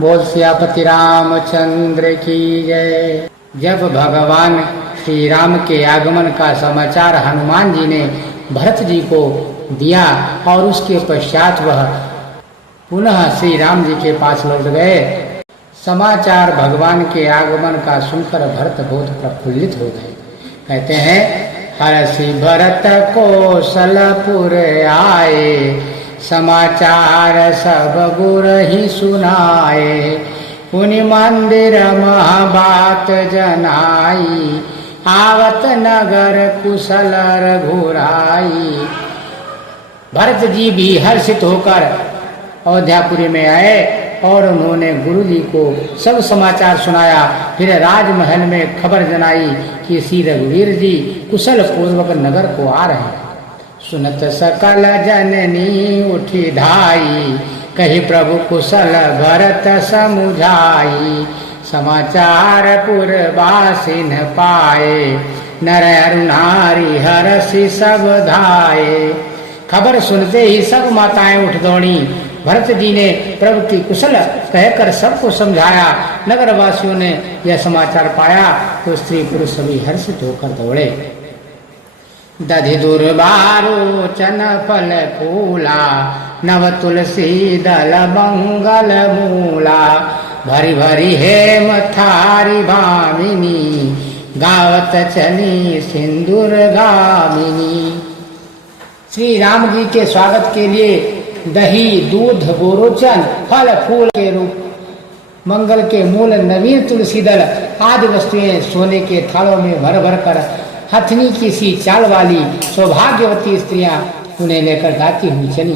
बोल सियापति रामचंद्र की जय। जब भगवान श्री राम के आगमन का समाचार हनुमान जी ने भरत जी को दिया और उसके पश्चात वह पुनः श्री राम जी के पास लौट गए। समाचार भगवान के आगमन का सुनकर भरत बहुत प्रफुल्लित हो गए। कहते हैं, हर्षि भरत कौशलपुर आए, समाचार सब गुर ही सुनाए। पुनि मंदिर मह बात जनाई, आवत नगर कुशल रघुराई। भरत जी भी हर्षित होकर अयोध्यापुरी में आए और उन्होंने गुरु जी को सब समाचार सुनाया। फिर राजमहल में खबर जनाई कि श्री रघुवीर जी कुशल पूर्वक नगर को आ रहे हैं। सुनत सकल जननी उठी धाई, कही प्रभु कुशल भरत समुझाई। समाचार पुरवासिन पाए, नर अरु नारी हरषि सब धाये। खबर सुनते ही सब माताएं उठ दौड़ी। भरत जी ने प्रभु की कुशल कहकर सबको समझाया। नगर वासियों ने यह समाचार पाया तो स्त्री पुरुष सभी हर्षित होकर दौड़े। दधि दुर्बारोचन फल फूला, नव तुलसी दल मंगल मूला। भरी भरी हेम थारी भामिनी, गावत चली सिंदूर गामिनी। श्री राम जी के स्वागत के लिए दही दूध गोरोचन फल फूल के रूप, मंगल के मूल नवीन तुलसी दल आदि वस्तुएं सोने के थालों में भर भर कर हथनी की सी चाल वाली सौभाग्यवती स्त्रियां उन्हें लेकर गाती हुई चली।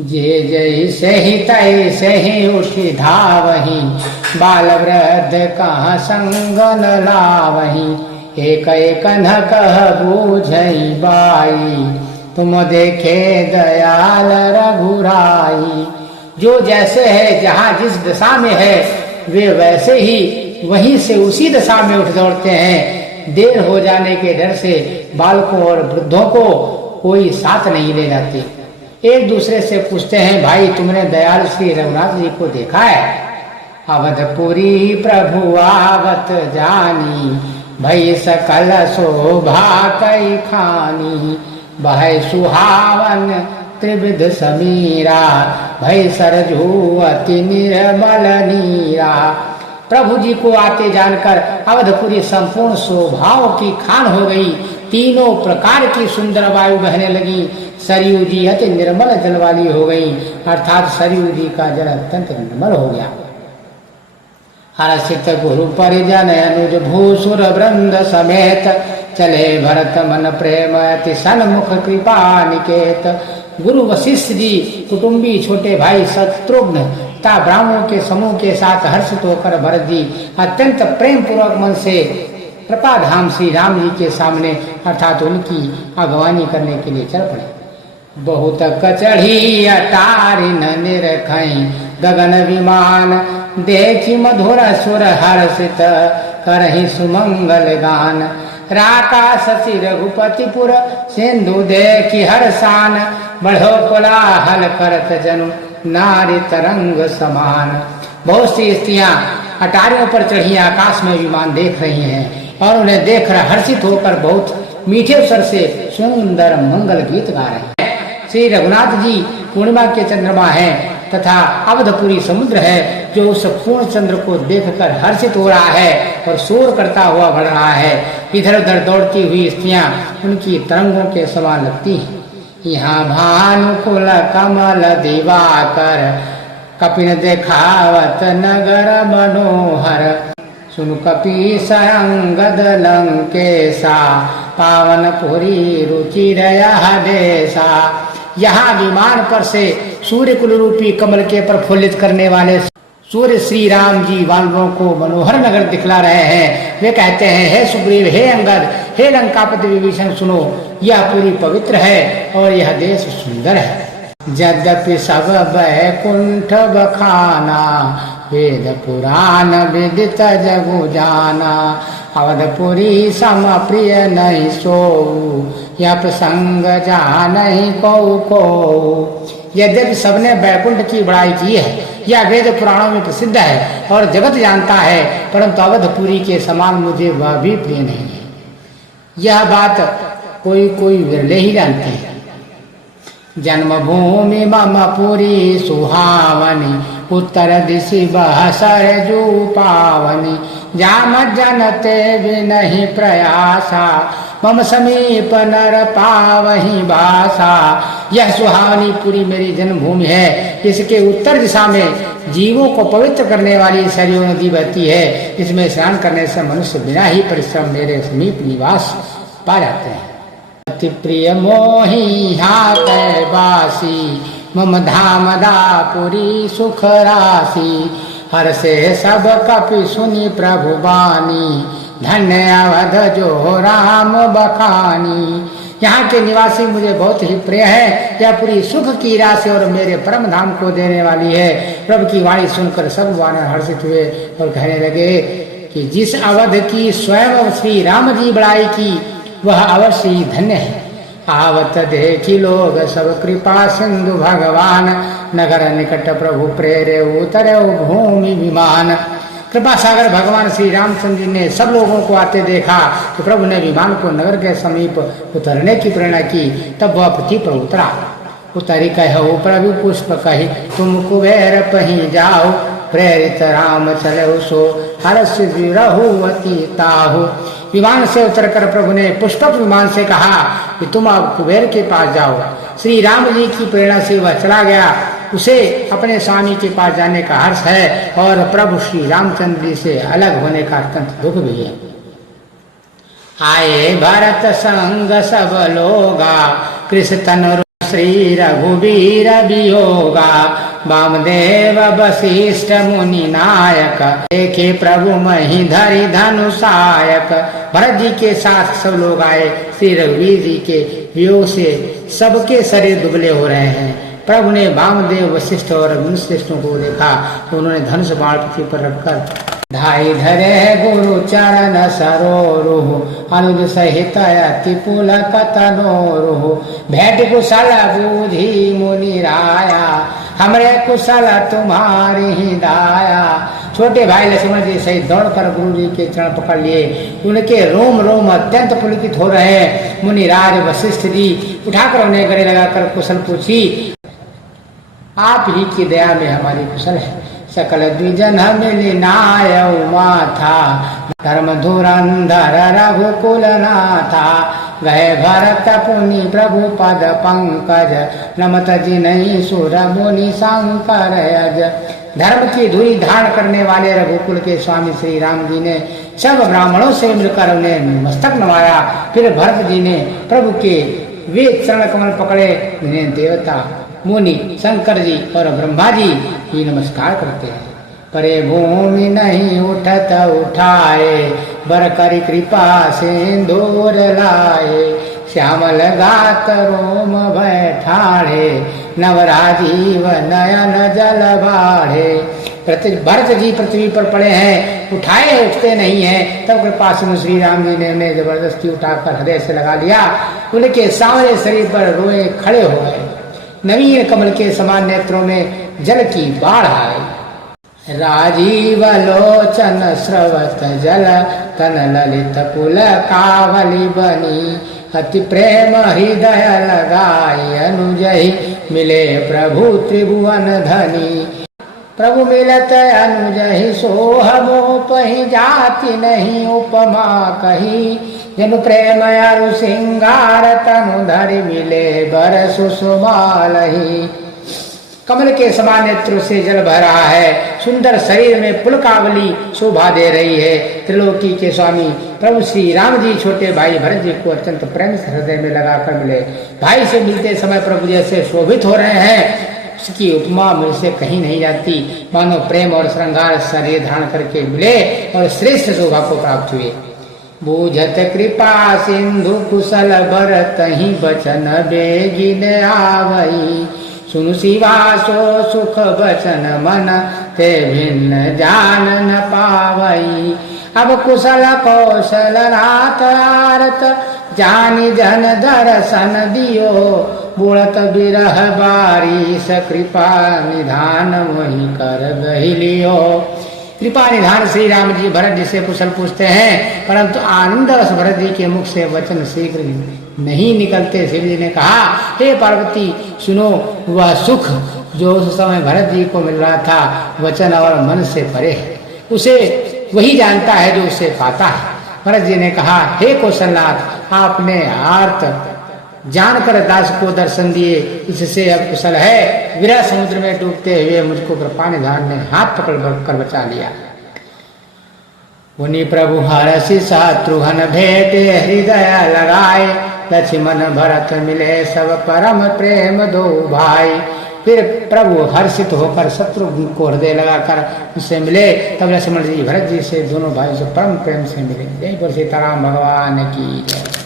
जय जय सही तय सही उठी धावही, बाल वृद्ध कहाँ संग न लावही। एक एक न कह बूझई बाई, तुम देखे दयाल रघुराई। जो जैसे है जहाँ जिस दशा में है वे वैसे ही वहीं से उसी दशा में उठ दौड़ते हैं। देर हो जाने के डर से बालकों और वृद्धों को कोई साथ नहीं ले जाते। एक दूसरे से पूछते हैं, भाई तुमने दयाल श्री रघुनाथ जी को देखा है? अवधपुरी प्रभु आवत जानी, भई सकल शोभा कई खानी। बहै सुहावन त्रिविध समीरा, भई सरजू अति निर्मल नीरा। प्रभु जी को आते जानकर अवधपुरी संपूर्ण शोभाओं की खान हो गई। तीनों प्रकार की सुंदर वायु बहने लगी। सरयू जी अति निर्मल जल वाली हो गई, अर्थात सरयू जी का जल अत्यंत निर्मल हो गया। हर्षित गुरु परिजन अनुज भूसुर वृंद समेत, चले भरत मन प्रेम अति सन्मुख कृपा निकेत। गुरु वशिष्ठ जी कुटुंबी छोटे भाई शत्रुघ्न तथा ब्राह्मणों के समूह के साथ हर्षित होकर भरत जी अत्यंत प्रेम पूर्वक मन से कृपा धाम श्री राम जी के सामने अर्थात उनकी अगवानी करने के लिए चल पड़े। बहुत कचढ़ी अटारी न निरखई, गगन विमान देखी मधुर सुर हर्षित, करहि सुमंगल गान। राका शशि रघुपतिपुर, सिंधु देखी हर्षान। बढ़ो कोलाहल करत जनु, नारी तरंग समान। बहुत सी स्त्रियां अटारियों पर चढ़ी आकाश में विमान देख रही हैं और उन्हें देखकर हर्षित होकर बहुत मीठे स्वर से सुंदर मंगल गीत गा रहे हैं। श्री रघुनाथ जी पूर्णिमा के चंद्रमा हैं तथा अवधपुरी समुद्र है जो उस पूर्ण चंद्र को देखकर हर्षित हो रहा है और शोर करता हुआ बढ़ रहा है। इधर उधर दौड़ती हुई स्त्रियां उनकी तरंगों के समान लगती हैं। यहाँ भानुकुल कमल दिवाकर, कपिन देखावत नगर मनोहर। सुन कपीस अंगद लंकेशा, पावनपुरी रुचिरयः देशा। यहाँ विमान पर से सूर्य कुल रूपी कमल के प्रफुल्लित करने वाले सूर्य श्री राम जी वानरों को मनोहर नगर दिखला रहे हैं। वे कहते हैं, हे सुग्रीव, हे अंगद, हे लंकापति विभीषण, सुनो, यह पूरी पवित्र है और यह देश सुंदर है। यद्यपि सब बैकुंठ बखाना, वेद पुराण विदित जगु जाना। अवधपुरी सम प्रिय नहीं सोऊ, यह प्रसंग जानहि को। यद्यपि सबने बैकुंठ की बड़ाई की है यह वेद पुराणों में प्रसिद्ध है और जगत जानता है, परंतु अवधपुरी के समान मुझे वह भी प्रिय नहीं है। यह बात कोई कोई विरले ही जानते हैं। जन्मभूमि मम पुरी सुहावनी, उत्तर दिशि बह सरजू पावनी, जाम जनते बिनहि प्रयासा, मम समीप नर पावहि भाषा। यह सुहावनी पुरी मेरी जन्मभूमि है। इसके उत्तर दिशा में जीवों को पवित्र करने वाली सरयू नदी बहती है। इसमें स्नान करने से मनुष्य बिना ही परिश्रम मेरे समीप निवास पा जाते हैं। अति प्रिय मोहि हाँ कैवासी, मम धाम दापुरी सुख राशि, हर से सब कपि सुनि प्रभु बानी, धन्य अवध जो राम बखानी। यहाँ के निवासी मुझे बहुत ही प्रिय है। यह पूरी सुख की राशि और मेरे परम धाम को देने वाली है। प्रभु की वाणी सुनकर सब वानर हर्षित हुए और कहने लगे कि जिस अवध की स्वयं श्री राम जी बड़ाई की, वह अवश्य ही धन्य है। आवत देखी लोग सब कृपा सिंधु भगवान, नगर निकट प्रभु प्रेरे उतरे भूमि विमान। कृपा सागर भगवान श्री रामचंद्र जी ने सब लोगों को आते देखा कि प्रभु ने विमान को नगर के समीप उतरने की प्रेरणा की। तब वह पृथ्वी पर उतरा। उतरी कहो प्रभु पुष्प कही, तुम कुबेर पही जाओ, प्रेरित राम चले सो हर्ष रहुवती ताहु। विमान से उतरकर प्रभु ने पुष्पक विमान से कहा कि तुम अब कुबेर के पास जाओ। श्री राम जी की प्रेरणा से वह चला गया। उसे अपने स्वामी के पास जाने का हर्ष है और प्रभु श्री रामचंद्र जी से अलग होने का अत्यंत दुख भी है। आए भरत संग सब लोगा, कृष्ण तनु श्री रघुवीर वियोगा, वामदेव वशिष्ठ मुनि नायक, देखे प्रभु मही धरि धनुषायक। भरत जी के साथ सब लोग आए। श्री रघुवीर जी के वियोग से सबके शरीर दुबले हो रहे हैं। प्रभु ने वामदेव वशिष्ठ और मुनिश्रेष्ठों को देखा तो उन्होंने धनुष बाण पृथ्वी पर रखकर धाई धरे गुरु चरण सरोरुहु, अनुज सहित अति पुलक तनोरुहु। भेंट कुशल बूझी मुनि राया, हमरे कुशल तुम्हारी ही दाया। छोटे भाई लक्ष्मण जी सहित दौड़कर गुरु जी के चरण पकड़ लिए। उनके रोम रोम अत्यंत पुलकित हो रहे हैं। मुनिराज वशिष्ठ जी उठाकर उन्हें गले लगाकर कुशल पूछी। आप ही की दया में हमारी कुशल है। सकल द्विजन मिली नाय माथा, धर्म धुरंधर रघुकुल नाथा। गए भरत पुनि प्रभु पद पंकज, नमत जी नहीं सुर मुनि शंकर यज। धर्म की धुरी धारण करने वाले रघुकुल के स्वामी श्री राम जी ने सब ब्राह्मणों से मिलकर उन्हें मस्तक नवाया। फिर भरत जी ने प्रभु के वे चरण कमल पकड़े, जिन्हें देवता मुनि शंकर जी और ब्रह्मा जी ही नमस्कार करते हैं। परे भूमि नहीं उठत उठाए, बर करी कृपा सिंदूर लाए। श्यामल गात रोम बैठाड़े, नवराजीव नयन जल बाढ़े। भरत जी पृथ्वी पर पड़े हैं, उठाए उठते नहीं हैं। तब कृपा सिंधु श्री राम जी ने उन्हें जबरदस्ती उठाकर हृदय से लगा लिया। उनके सांवरे शरीर पर रोए खड़े हो गए। नवीन कमल के समान नेत्रों में जल की बाढ़ आई। राजीव लोचन स्रवत जल, तन ललित पुल कावली बनी। अति प्रेम हृदय लगाई, अनुजहि मिले प्रभु त्रिभुवन धनी। प्रभु मिलत अनुजहि सोहमोपहि, जाति नहीं उपमा कही। जनु प्रेम अरु सिंगार, तनु धरि मिले बर सुषुमालहि। कमल के समान नेत्रों से जल बह रहा है। सुंदर शरीर में पुलकावली शोभा दे रही है। त्रिलोकी के स्वामी प्रभु श्री राम जी छोटे भाई भरत जी को अत्यंत प्रेम से हृदय में लगाकर मिले। भाई से मिलते समय प्रभु जैसे शोभित हो रहे हैं, उसकी उपमा मुझसे कहीं नहीं जाती। मानो प्रेम और श्रृंगार शरीर धारण करके मिले और श्रेष्ठ शोभा को प्राप्त हुए। बूझत कृपा सिंधु कुशल भरत ही, बचन बेगिन आवई। सुनु शिवा सो सुख बचन मन, ते भिन्न जान न पावई। अब कुशल कौशल नाथ आरत, जानि जन दर्शन दियो। बोलत बिरह बारी स कृपा निधान वही कर गही लियो। कृपा निधान श्री राम जी भरत जी से कुशल पूछते हैं, परंतु आनंद रस भरत जी के मुख से वचन शीघ्र नहीं निकलते। शिव जी ने कहा, हे पार्वती सुनो, वह सुख जो उस समय भरत जी को मिल रहा था वचन और मन से परे है, उसे वही जानता है जो उसे पाता है। भरत जी ने कहा, हे कौशलनाथ, आपने आर्त जानकर दास को दर्शन दिए, इससे अब कुशल है। विरह समुद्र में डूबते हुए मुझको कृपा निधान ने हाथ पकड़ कर बचा लिया। उन्हीं प्रभु हरषि शत्रुघ्न भेटे हृदय लगाए, लक्ष्मण भरत मिले सब परम प्रेम दो भाई। फिर प्रभु हर्षित होकर शत्रुघ्न को हृदय लगाकर उससे मिले। तब लक्ष्मण जी भरत जी से दोनों भाई से परम प्रेम से मिले। यही पर सीताराम भगवान की जय।